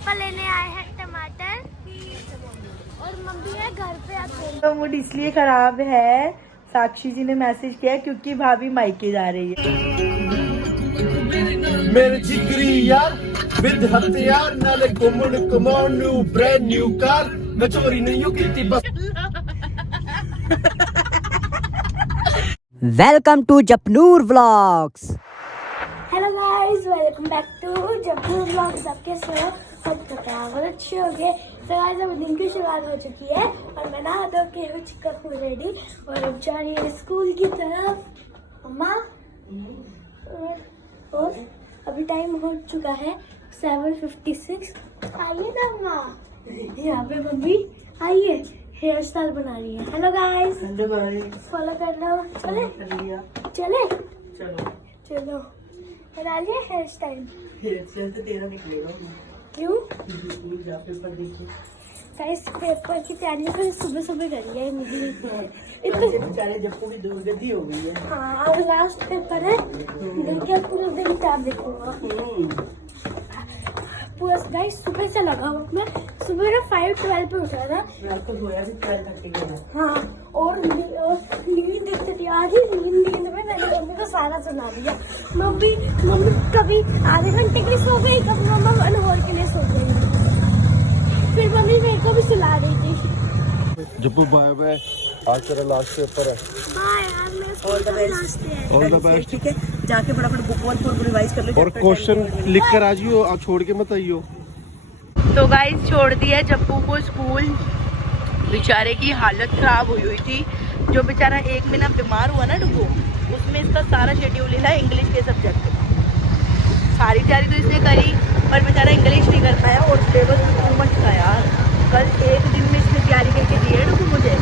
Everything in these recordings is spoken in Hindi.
पापा लेने आए हैं टमाटर और मम्मी है घर पे अकेले। तो मूड इसलिए खराब है, साक्षी जी ने मैसेज किया क्योंकि भाभी मायके जा रही है। मेरे जिगरी यार विद हथियार नाले घुमन कमानु ब्रांड न्यू कार मैं चोरी नहीं हूँ की बस। Welcome to Japnoor vlogs. Hello guys, welcome back to Japnoor vlogs. आप कैसे हो? सब बहुत अच्छे हो गए। तो गाइस अब दिन की शुरुआत हो चुकी है और मैं नहा धो के हो चुका हूँ रेडी और अब जा रही है स्कूल की तरफ। मम्मा और अभी टाइम हो चुका है 7:56। आइए ना अम्मा, यहाँ पे मम्मी आइए हेयर स्टाइल बना रही है। हेलो गाइस, फॉलो कर लो। चले चले चलो बनाइए हेयर स्टाइल। तो तेरा निकलेगा क्यों? पेपर देखिए गाइस, पेपर की तैयारी तो सुबह सुबह करी है मुझे। बेचारे जप्पू की दुर्गति हो गई है। हाँ, अब लास्ट पेपर है, देखिए पूरे दिन किताब देखूंगा पूरा। गाइस सुबह से लगा हूँ मैं, सुबह ना 5:12 पे उठा था। तो सोया भी 12:30 के बाद। हाँ, और नींद देखते थे आज ही नींद में मैंने मम्मी को सारा सुना दिया। मम्मी कभी आधे घंटे के लिए सो गई, कभी मम्मा 1 आवर के लिए सो गई, फिर मम्मी मेरे को भी सुला रही थी। जप्पू बाय बाय, आज तेरा लास्ट पेपर है। बाय यार, मैं all the best. All the best. ठीक है, जाके फटाफट बुक 1 को रिवाइज कर लो और क्वेश्चन लिख कर आ जियो, आप छोड़ के मत आइयो। तो गाइस छोड़ दिया जप्पू को स्कूल। बेचारे की हालत खराब हुई थी। जो बेचारा 1 महीना बीमार हुआ ना डुगू, उसमें इसका सारा शेड्यूल था इंग्लिश के सब्जेक्ट। सारी तैयारी तो इसने करी पर बेचारा इंग्लिश नहीं कर पाया और सिलेबस में टू मच था यार। कल 1 दिन में इसने तैयारी करके दी है डुगू मुझे,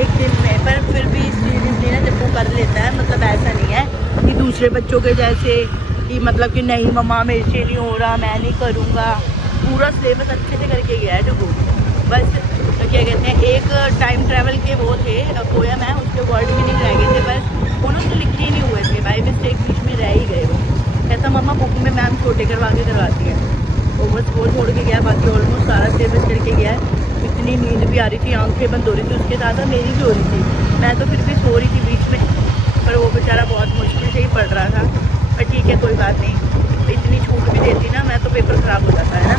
1 दिन में। पर फिर भी सीरियसली ना जप्पू कर लेता है, मतलब ऐसा नहीं है कि दूसरे बच्चों के जैसे कि मतलब कि नहीं मम्मा मेरे से नहीं हो रहा, मैं नहीं करूँगा। पूरा सिलेबस अच्छे से करके गया है डुगू। बस तो क्या कहते हैं, एक टाइम ट्रैवल के वो थे पोयम है, उसके वर्ड भी नहीं रह गए थे, बस उन्होंने तो लिखे ही नहीं हुए थे, बाई मिस्टेक बीच में रह ही गए वो। ऐसा मम्मा बुक में मैम छोटे करवा के करवाती है, वो बस वो छोड़ के गया, बाकी ऑलमोस्ट सारा सिलेबस करके गया है। इतनी नींद भी आ रही थी, आंखें बंद हो रही थी, उसके साथ मेरी भी हो रही थी। मैं तो फिर भी सो रही थी बीच में, पर वो बेचारा बहुत मुश्किल से ही पढ़ रहा था। पर ठीक है, कोई बात नहीं, इतनी छूट भी देती ना मैं तो पेपर खराब हो जाता है ना।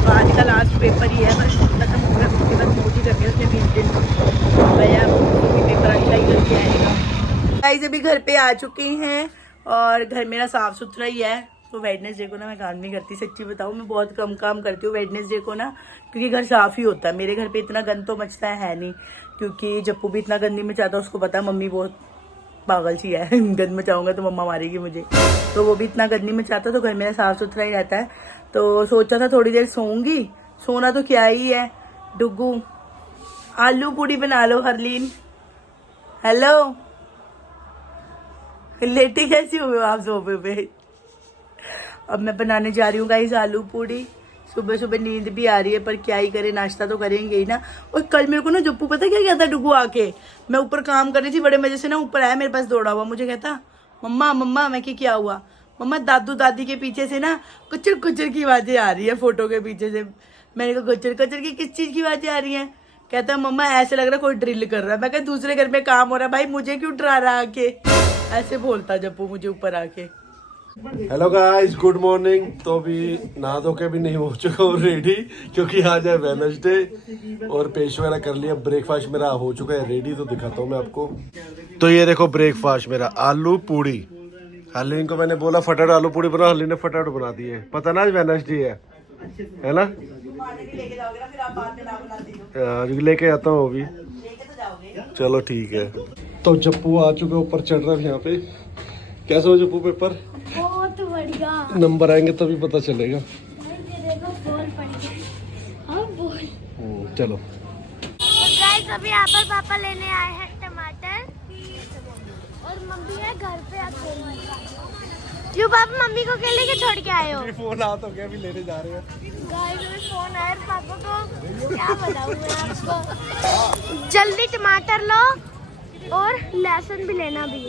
तो आज का लास्ट पेपर ही है, बस खत्म हो गया, उसके बाद मोदी करके उसने 20 दिन भैया पेपर अप्लाई करके आएगा। गाइस अभी घर पे आ चुके हैं और घर मेरा साफ सुथरा ही है। तो वेडनेसडे को ना मैं काम नहीं करती, सच्ची बताऊँ मैं बहुत कम काम करती हूँ वेडनेसडे को ना, क्योंकि घर साफ ही होता है। मेरे घर पे इतना गंद तो मचता है नहीं, क्योंकि जप्पू भी इतना गंद नहीं मचाता, उसको पता है मम्मी बहुत पागल सी है गंद मचाऊंगा तो मम्मा मारेगी मुझे, तो वो भी इतना गंद नहीं मचाता। तो घर मेरा साफ सुथरा ही रहता है। तो सोचा था थोड़ी देर सोऊंगी, सोना तो क्या ही है। डुगू आलू पूड़ी बना लो हरलीन। हेलो, लेटी कैसी हुए हो आप सोफे पे? अब मैं बनाने जा रही हूँ गाइस आलू पूड़ी। सुबह सुबह नींद भी आ रही है, पर क्या ही करे, नाश्ता तो करेंगे ही ना। और कल मेरे को ना जप्पू पता क्या कहता डुगू आके, मैं ऊपर काम कर रही थी बड़े मजे से ना, ऊपर आया मेरे पास दौड़ा हुआ, मुझे कहता मम्मा मम्मा। मैं क्या हुआ? मम्मा दादू दादी के पीछे से ना कुचर कुचर की आवाजें आ रही है, फोटो के पीछे से। मैंने कहा कुचर कुचर की किस चीज की आवाजें आ रही हैं? कहता मम्मा ऐसे लग रहा है कोई ड्रिल कर रहा है। मैं कहा दूसरे घर में काम हो रहा है भाई, मुझे क्यों डरा रहा आके? ऐसे बोलता जप्पू मुझे ऊपर आके। Hello guys, good morning. तो अभी नहा धो के भी नहीं हो चुका हूँ रेडी, क्योंकि आज है वेडनेसडे और पेश वगैरह कर लिया। ब्रेकफास्ट मेरा हो चुका है रेडी, तो दिखाता हूँ मैं आपको। तो ये देखो ब्रेकफास्ट मेरा, आलू पूड़ी। हलीन को मैंने बोला फटाफट आलू पूड़ी बना, हलीन ने फटाफट बना दी है। पता ना आज वेडनेसडे है ना? लेके आता हूँ अभी। चलो ठीक है। तो जप्पू आ चुके ऊपर, चढ़ रहा है यहाँ पे। कैसा हो जप्पू पेपर? बहुत बढ़िया। नंबर आएंगे तभी पता चलेगा। चलो। तो गाइस अभी यहाँ पर पापा लेने आए हैं टमाटर और मम्मी है घर पे अकेले। क्यों पापा मम्मी को अकेले के छोड़ के आए हो? फोन आ तो गया, अभी लेने जा रहे हैं। गाइस अभी फोन आया पापा को, क्या बताऊँ मैं आपको। जल्दी टमाटर लो और लहसुन भी लेना भी।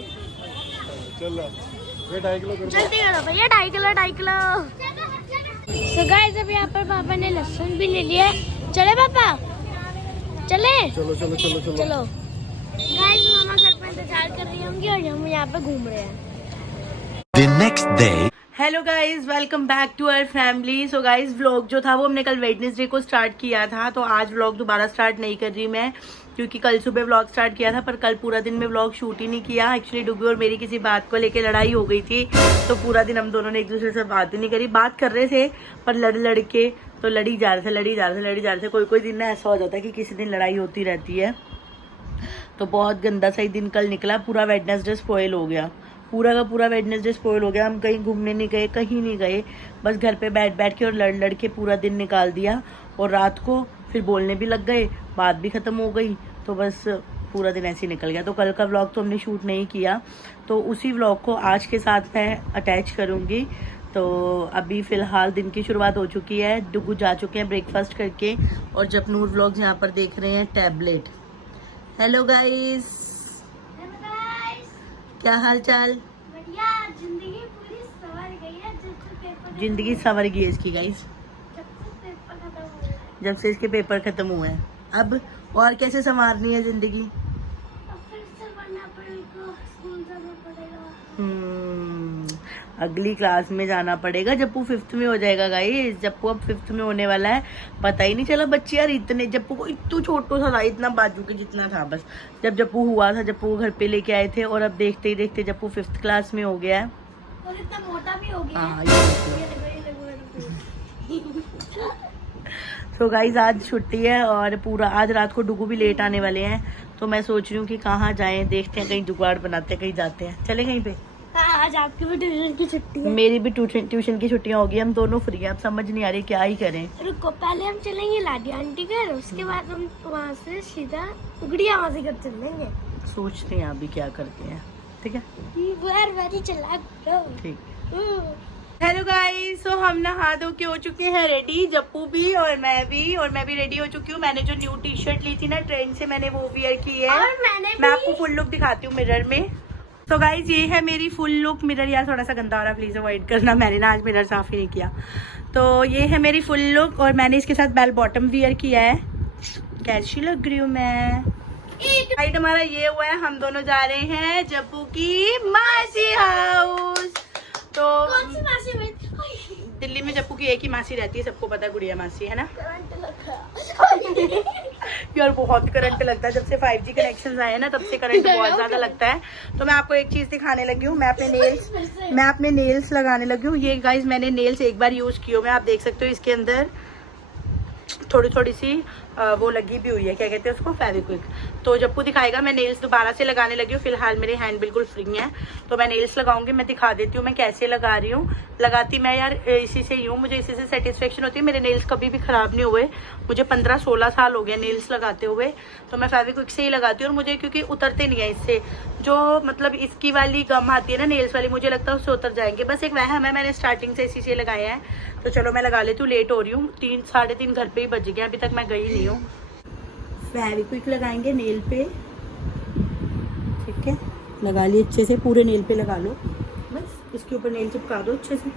चलो ये 2.5 किलो कर दो। जल्दी करो भैया, 2.5 किलो 2.5 किलो। सो गाइस अभी यहाँ पर पापा ने लहसुन भी ले लिया है। चले पापा, चले। चलो चलो चलो चलो चलो गाइस, मामा घर पर इंतजार कर रही होंगी और हम यहाँ पे घूम रहे हैं। The next day. Hello guys, welcome back to our family. So guys, vlog जो था वो हमने कल वेडनेसडे को स्टार्ट किया था, तो आज व्लॉग दोबारा स्टार्ट नहीं कर रही मैं, क्योंकि कल सुबह व्लॉग स्टार्ट किया था पर कल पूरा दिन में व्लॉग शूट ही नहीं किया। एक्चुअली डुगू और मेरी किसी बात को लेकर लड़ाई हो गई थी, तो पूरा दिन हम दोनों ने एक दूसरे से बात ही नहीं करी। बात कर रहे थे पर लड़ के तो लड़ी जा रहे थे। कोई दिन ना ऐसा हो जाता है कि किसी दिन लड़ाई होती रहती है। तो बहुत गंदा सा ही दिन कल निकला, पूरा वेडनेसडे स्पॉइल हो गया, पूरा का पूरा वेडनेसडे स्पॉइल हो गया। हम कहीं घूमने नहीं गए, कहीं नहीं गए, बस घर पे बैठ के और लड़ के पूरा दिन निकाल दिया। और रात को फिर बोलने भी लग गए, बात भी ख़त्म हो गई, तो बस पूरा दिन ऐसे ही निकल गया। तो कल का व्लॉग तो हमने शूट नहीं किया, तो उसी व्लॉग को आज के साथ मैं अटैच करूँगी। तो अभी फ़िलहाल दिन की शुरुआत हो चुकी है, डुगू जा चुके हैं ब्रेकफास्ट करके, और जपनूर व्लॉग्स यहाँ पर देख रहे हैं टैबलेट। हेलो गाइस, क्या हाल चाल? बढ़िया, जिंदगी पूरी संवर गई है जिंदगी संवर गई है इसकी गाइस, जब से इसके पेपर खत्म हुए हैं। अब और कैसे संवारनी है जिंदगी? फिर से पढ़ना पड़ेगा, स्कूल जाना पड़ेगा। अगली क्लास में जाना पड़ेगा। जप्पू 5th में हो जाएगा गाइस, जप्पू अब 5th में होने वाला है। पता ही नहीं चला बच्चे यार, इतने जप्पू को इतना छोटो सा था, इतना बाजू के जितना था बस, जब जप्पू हुआ था। जप्पू को घर पे लेके आए थे और अब देखते ही देखते जप्पू 5th क्लास में हो गया है, और इतना मोटा भी हो गया हाँ। है। तो गाइज आज छुट्टी है और पूरा आज रात को डुगू भी लेट आने वाले हैं, तो मैं सोच रही हूँ कि कहाँ जाएं, देखते हैं, कहीं जुगाड़ बनाते हैं, कहीं जाते हैं, चले कहीं पे। आज आपकी भी ट्यूशन की छुट्टी है, मेरी भी ट्यूशन की छुट्टियां होगी, हम दोनों फ्री हैं। अब समझ नहीं आ रही क्या ही करें। रुको, पहले हम चलेंगे लाडी आंटी घर, उसके बाद हम वहाँ से सीधा गुड़िया मासी घर चलेंगे। सोचते हैं अभी क्या करते हैं, ठीक है? ठीक। हेलो गाइस, सो हम नहा धो के हो चुके हैं रेडी, जप्पू भी और मैं भी रेडी हो चुकी हूँ। मैंने जो न्यू टी शर्ट ली थी ना ट्रेंड से, मैंने वो वियर की है। और मैं आपको फुल लुक दिखाती हूँ मिरर में। तो गाइज ये है मेरी फुल लुक। मिरर यार थोड़ा सा गंदा हो रहा है, प्लीज अवॉइड करना, मैंने ना आज मिरर साफ ही नहीं किया। तो ये है मेरी फुल लुक और मैंने इसके साथ बेल बॉटम वियर किया है। कैसी लग रही हूँ मैं? राइट, हमारा ये हुआ है, हम दोनों जा रहे हैं जप्पू की मासी हाउस। तो कौन सी मासी में? दिल्ली में जप्पू की एक ही मासी रहती है, सबको पता है, गुड़िया मासी है ना। यार बहुत करंट लगता है, जब से 5G कनेक्शन आए हैं ना तब से करंट बहुत ज्यादा लगता है। तो मैं आपको एक चीज दिखाने लगी हूँ, मैं अपने नेल्स लगाने लगी हूँ। ये गाइज मैंने नेल्स एक बार यूज किए हुए, आप देख सकते हो इसके अंदर थोड़ी सी वो लगी भी हुई है, क्या कहते हैं उसको, फेविक्विक। तो जप्पू दिखाएगा, मैं नेल्स दोबारा से लगाने लगी हूँ। फिलहाल मेरे हैंड बिल्कुल फ्री हैं, तो मैं नेल्स लगाऊंगी, मैं दिखा देती हूँ मैं कैसे लगा रही हूँ। लगाती मैं यार इसी से ही हूँ, मुझे इसी से सेटिस्फेक्शन होती है। मेरे नेल्स कभी भी खराब नहीं हुए, मुझे 15-16 साल हो गए नेल्स लगाते हुए, तो मैं फेविक्विक से ही लगाती हूँ। और मुझे क्योंकि उतरते नहीं है इससे, जो मतलब इसकी वाली गम आती है ना नेल्स वाली, मुझे लगता है उससे उतर जाएंगे, बस एक वहम है। मैंने स्टार्टिंग से इसी से लगाया है, तो चलो मैं लगा लेती हूँ। लेट हो रही हूँ, 3-3:30 घर पे ही बज गए, अभी तक मैं गई नहीं हूँ। फेविक्विक लगाएंगे नेल पे, ठीक है, लगा लिए अच्छे से, पूरे नेल पे लगा लो, बस इसके ऊपर नेल चिपका दो अच्छे से,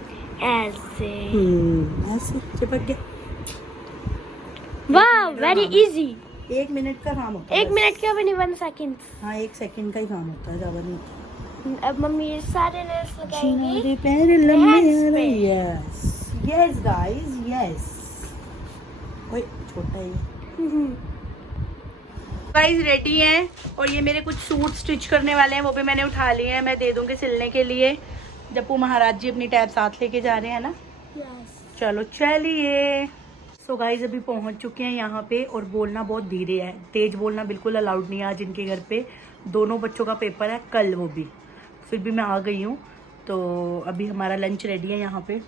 ऐसे। ऐसे चिपक गया। वाह, वेरी इजी। 1 मिनट का काम होता है, 1 मिनट का भी नहीं, 1 सेकंड। हाँ 1 सेकंड का ही काम होता है, ज्यादा नहीं होता। अब मम्मी ये सारे नेल्स लगाएंगी। मेरे पैर लंबे Hands पे। Yes guys, yes. ओए छोटा है। गाइस रेडी हैं और ये मेरे कुछ सूट स्टिच करने वाले हैं, वो भी मैंने उठा लिए हैं, मैं दे दूंगी सिलने के लिए। जप्पू महाराज जी अपनी टैब साथ लेके जा रहे हैं ना। चलो चलिए। सो गाइस अभी पहुंच चुके हैं यहाँ पे, और बोलना बहुत धीरे है, तेज बोलना बिल्कुल अलाउड नहीं है आज इनके घर पे। दोनों बच्चों का पेपर है कल, वो भी, फिर भी मैं आ गई हूँ। तो अभी हमारा लंच रेडी है यहाँ पे।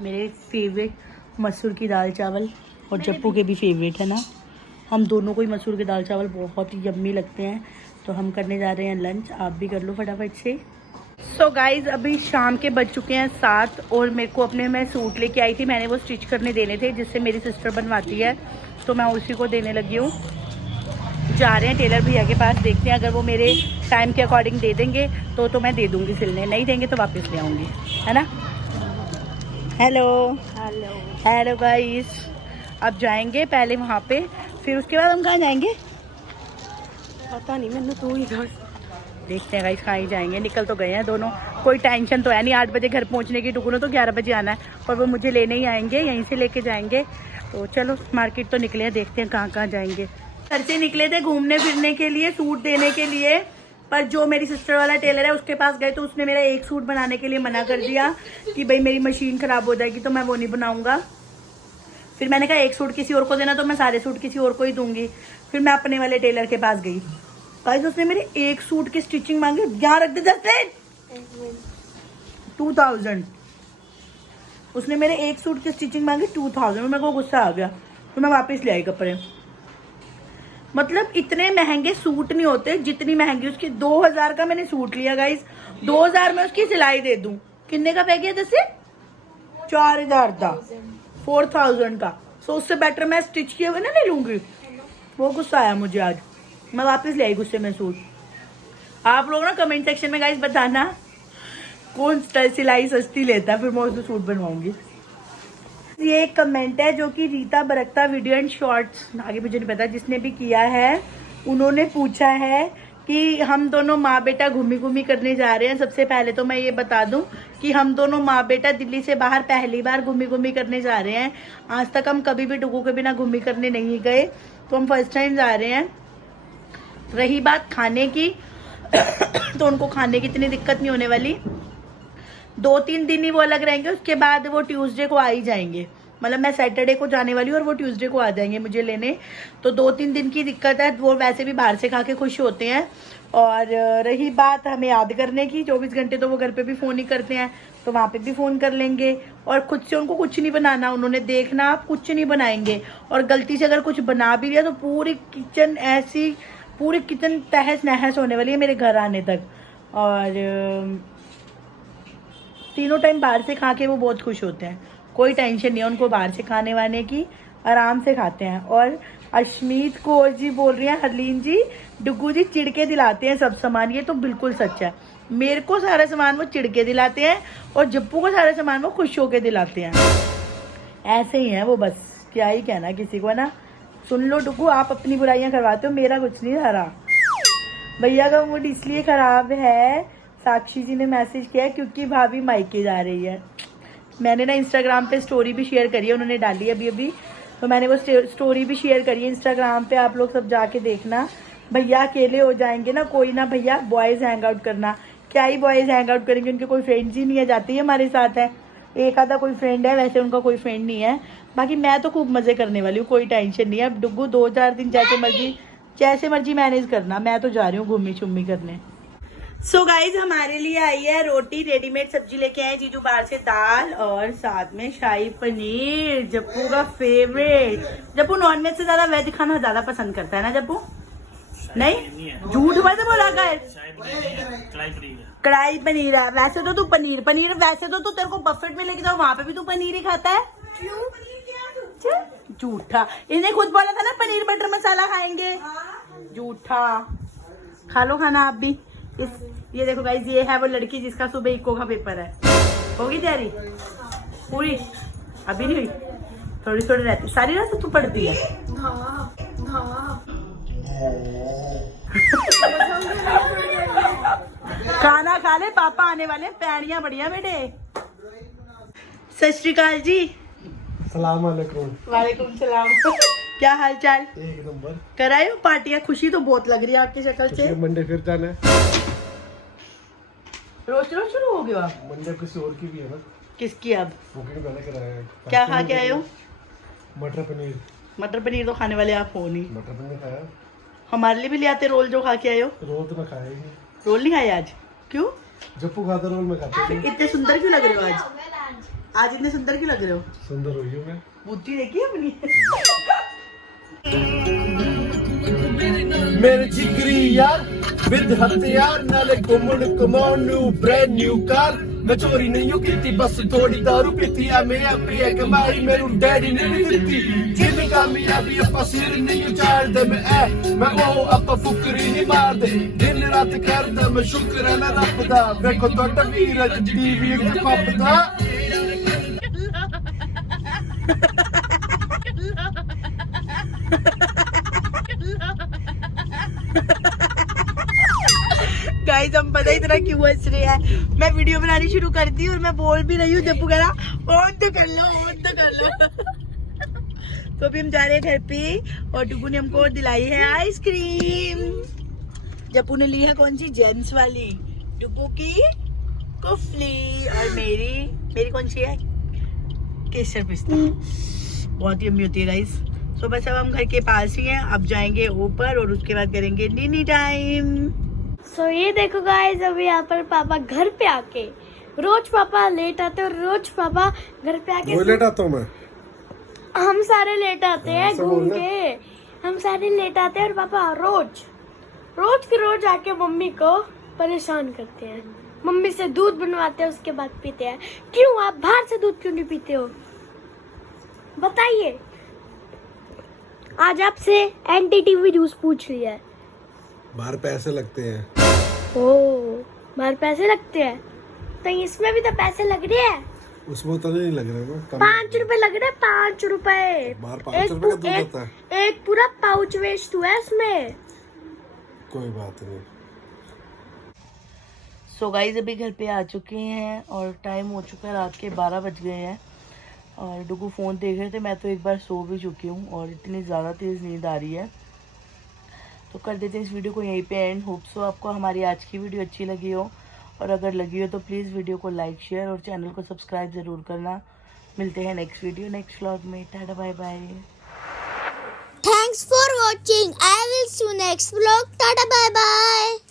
मेरे फेवरेट मसूर की दाल चावल, और जप्पू के भी फेवरेट है ना, हम दोनों को ही मसूर के दाल चावल बहुत ही यम्मी लगते हैं। तो हम करने जा रहे हैं लंच, आप भी कर लो फटाफट से। सो गाइज अभी शाम के बज चुके हैं 7, और मेरे को अपने मैं सूट लेके आई थी, मैंने वो स्टिच करने देने थे, जिससे मेरी सिस्टर बनवाती है, तो मैं उसी को देने लगी हूँ। जा रहे हैं टेलर भैया के पास, देखते हैं अगर वो मेरे टाइम के अकॉर्डिंग दे देंगे तो मैं दे दूँगी सिलने, नहीं देंगे तो वापस ले आऊँगी, है ना। Hello hello. हेलो गाइस, अब जाएंगे पहले वहाँ पे, फिर उसके बाद हम कहाँ जाएंगे पता नहीं मैंने, तू ही घर देखते हैं गाइस, कहाँ ही जाएंगे। निकल तो गए हैं दोनों, कोई टेंशन तो है नहीं। 8 बजे घर पहुँचने की, टुकड़ों तो 11 बजे आना है और वो मुझे लेने ही आएंगे, यहीं से लेके जाएंगे। तो चलो मार्केट तो निकले हैं, देखते हैं कहाँ कहाँ जाएंगे। घर से निकले थे घूमने फिरने के लिए, सूट देने के लिए, पर जो मेरी सिस्टर वाला टेलर है उसके पास गए तो उसने मेरा एक सूट बनाने के लिए मना कर दिया कि भाई मेरी मशीन ख़राब हो जाएगी तो मैं वो नहीं बनाऊँगा। फिर मैंने कहा एक सूट किसी और को देना तो मैं सारे सूट किसी और को ही दूंगी। फिर मैं अपने वाले टेलर के पास गई, गाइस उसने मेरे एक सूट की स्टिचिंग मांगी, यहाँ रख दे जस्टिन, 2000। उसने मेरे एक सूट की स्टिचिंग मांगी 2000 में, मेरे को गुस्सा आ गया तो मैं वापस ले आई कपड़े। मतलब इतने महंगे सूट नहीं होते जितनी महंगी उसकी। 2000 का मैंने सूट लिया गाइस, 2000 में उसकी सिलाई दे दूं, कितने का पै गया जैसे 4000 था, 4000 का। सो उससे बेटर मैं स्टिच किए हुए ना ले लूंगी। वो गुस्सा आया मुझे आज, मैं वापस ले आई गुस्से में सूट। आप लोग ना कमेंट सेक्शन में गाइस बताना कौन सिलाई सस्ती लेता है, फिर मैं उससे सूट बनवाऊंगी। ये एक कमेंट है जो कि रीता बरकता वीडियो एंड शॉर्ट्स, आगे मुझे नहीं पता जिसने भी किया है, उन्होंने पूछा है कि हम दोनों माँ बेटा घूमी करने जा रहे हैं। सबसे पहले तो मैं ये बता दूं कि हम दोनों माँ बेटा दिल्ली से बाहर पहली बार घूमी करने जा रहे हैं। आज तक हम कभी भी डुगू के बिना घूमी करने नहीं गए, तो हम फर्स्ट टाइम जा रहे हैं। रही बात खाने की तो उनको खाने की इतनी दिक्कत नहीं होने वाली, 2-3 दिन ही वो अलग रहेंगे, उसके बाद वो ट्यूसडे को आ ही जाएंगे। मतलब मैं सैटरडे को जाने वाली हूँ और वो ट्यूसडे को आ जाएंगे मुझे लेने। तो 2-3 दिन की दिक्कत है, वो वैसे भी बाहर से खा के खुश होते हैं। और रही बात हमें याद करने की, 24 घंटे तो वो घर पे भी फ़ोन ही करते हैं, तो वहाँ पे भी फ़ोन कर लेंगे। और खुद से उनको कुछ नहीं बनाना, उन्होंने देखना आप कुछ नहीं बनाएंगे। और गलती से अगर कुछ बना भी दिया तो पूरी किचन तहस नहस होने वाली है मेरे घर आने तक। और तीनों टाइम बाहर से खा के वो बहुत खुश होते हैं, कोई टेंशन नहीं है उनको बाहर से खाने वाने की, आराम से खाते हैं। और अश्मीत कौर जी बोल रही हैं, हरलीन जी डुगू जी चिढ़ के दिलाते हैं सब सामान। ये तो बिल्कुल सच है, मेरे को सारा सामान वो चिढ़ के दिलाते हैं और जप्पू को सारा सामान वो खुश होके दिलाते हैं। ऐसे ही है वो, बस क्या ही कहना किसी को ना। सुन लो डुगू, आप अपनी बुराइयां करवाते हो, मेरा कुछ नहीं हरा। भैया का मूड इसलिए खराब है, साक्षी जी ने मैसेज किया है, क्योंकि भाभी मायके जा रही है। मैंने ना इंस्टाग्राम पे स्टोरी भी शेयर करी है, उन्होंने डाली अभी, तो मैंने वो स्टोरी भी शेयर करी है इंस्टाग्राम पे, आप लोग सब जाके देखना। भैया अकेले हो जाएंगे ना, कोई ना भैया बॉयज़ हैंग आउट करना। क्या ही बॉयज़ हैंग आउट करेंगे, उनके कोई फ्रेंड्स ही नहीं है, जाती है हमारे साथ है, एक आधा कोई फ्रेंड है, वैसे उनका कोई फ्रेंड नहीं है। बाकी मैं तो खूब मज़े करने वाली हूँ, कोई टेंशन नहीं है। अब डुगू 2-4 दिन जैसे मर्जी मैनेज करना, मैं तो जा रही हूँ घूमी चुम्मी करने। सो गाइज हमारे लिए आई है रोटी, रेडीमेड सब्जी लेके आए जीजू बाहर से, दाल और साथ में शाही पनीर, जप्पू का फेवरेट। जप्पू नॉनवेज से ज्यादा वेज खाना ज्यादा पसंद करता है ना जप्पू? नहीं, झूठ मत बोला कर। कढ़ाई पनीर है, वैसे तो तू पनीर वैसे तो तू तेरे को बफेट में लेके जाओ, वहाँ पे भी तू पनीर ही खाता है। झूठा, इन्हें खुद बोला था ना पनीर बटर मसाला खाएंगे, झूठा। खा लो खाना आप भी। ये देखो गाइस, ये है वो लड़की जिसका सुबह इको का पेपर है। होगी तैयारी पूरी? अभी नहीं हुई, थोड़ी रहती, सारी रात तू पढ़ती है। खाना खा ले, पापा आने वाले, पैड़ियां बढ़िया बेटे। सत श्री अकाल जी। सलाम वालेकुम। वालेकुम सलाम। क्या हाल चाल? एक नंबर। कराए हो पार्टियां? खुशी तो बहुत लग रही है आपकी शक्ल से। मंडे फिर जाना है, रोज शुरू हो गया। मंडे किसी और की भी है ना। किसकी? अब बुकिंग पहले कराया है। क्या खा के आए हो? मटर पनीर। मटर पनीर तो खाने वाले आप हो नहीं। मटर पनीर खाया, हमारे लिए भी ले आते रोल जो खा के आए हो। रोल तो मैं खाया ही नहीं। रोल नहीं खाए आज? क्यों? जप्पू खाता रोल मैं खाता नहीं। इतने सुंदर क्यों लग रहे हो आज इतने सुंदर क्यों लग रहे हो? सुंदर हुई हूँ मैं। बुद्धि देखी अपनी। मेरे जिगरी यार विद हथियार नाले घुमन न्यू ब्रांड न्यू कार। मैं चोरी नहीं हूँ की, बस थोड़ी दारू पीती है, मेरा पिया कमाई मेरू डैडी ने नहीं दिती। जिन कामयाबी अपा सिर नहीं उचाड़ दे, मैं वो अपा फुकरी नहीं मार दे। दिन रात करदा मैं शुक्र है ना रब दा, देखो तो वीर टीवी ते पपदा। गाइस हम पता ही इतना क्यों हंस रहे हैं। मैं वीडियो बनानी शुरू करती हूँ और मैं बोल भी रही हूँ, जप्पू कह रहा ऑन तो कर लो, ऑन तो कर लो। तो अभी हम जा रहे हैं घर पे और डुगू ने हमको दिलाई है आइसक्रीम। जप्पू ने ली है कौन सी, जेम्स वाली, डुगू की कुफली, और मेरी कौन सी है, केसर पिस्ता। बहुत ही यम्मी होती है गाइस। तो बस अब हम घर के पास ही हैं, अब जाएंगे ऊपर और उसके बाद करेंगे नीनी टाइम। सो ये देखो गाइस, अभी यहाँ पर पापा घर पे आके, रोज पापा लेट आते और रोज पापा घर पे आके लेट आता हूँ मैं, हम सारे लेट आते हैं ऐसा घूम बोलना। के, हम सारे लेट आते हैं और पापा रोज के रोज आके मम्मी को परेशान करते हैं। मम्मी से दूध बनवाते हैं, उसके बाद पीते हैं। क्यों आप बाहर से दूध क्यों नहीं पीते हो, बताइए। आज आपसे एंटी टीवी जूस पूछ लिया है। बाहर पैसे लगते हैं। ओ, बाहर पैसे लगते हैं, तो इसमें भी तो पैसे लग रहे हैं। उसमें तो नहीं लग रहा है ना, 5 रुपए लग रहे हैं, 5 रुपए। बाहर 5 रुपए का दूध होता है। एक पूरा पाउच वेस्ट हुआ है इसमें। कोई बात नहीं। सो गाइस अभी घर पे आ चुके हैं और टाइम हो चुका है, रात के 12 बज गए हैं और डुगू फ़ोन देख रहे थे। मैं तो एक बार सो भी चुकी हूँ और इतनी ज़्यादा तेज़ नींद आ रही है। तो कर देते हैं इस वीडियो को यहीं पे एंड। होप सो आपको हमारी आज की वीडियो अच्छी लगी हो, और अगर लगी हो तो प्लीज़ वीडियो को लाइक, शेयर और चैनल को सब्सक्राइब ज़रूर करना। मिलते हैं नेक्स्ट वीडियो, नेक्स्ट व्लॉग में। Ta-ta bye bye. Thanks for watching. I will see you next vlog. Tata bye bye.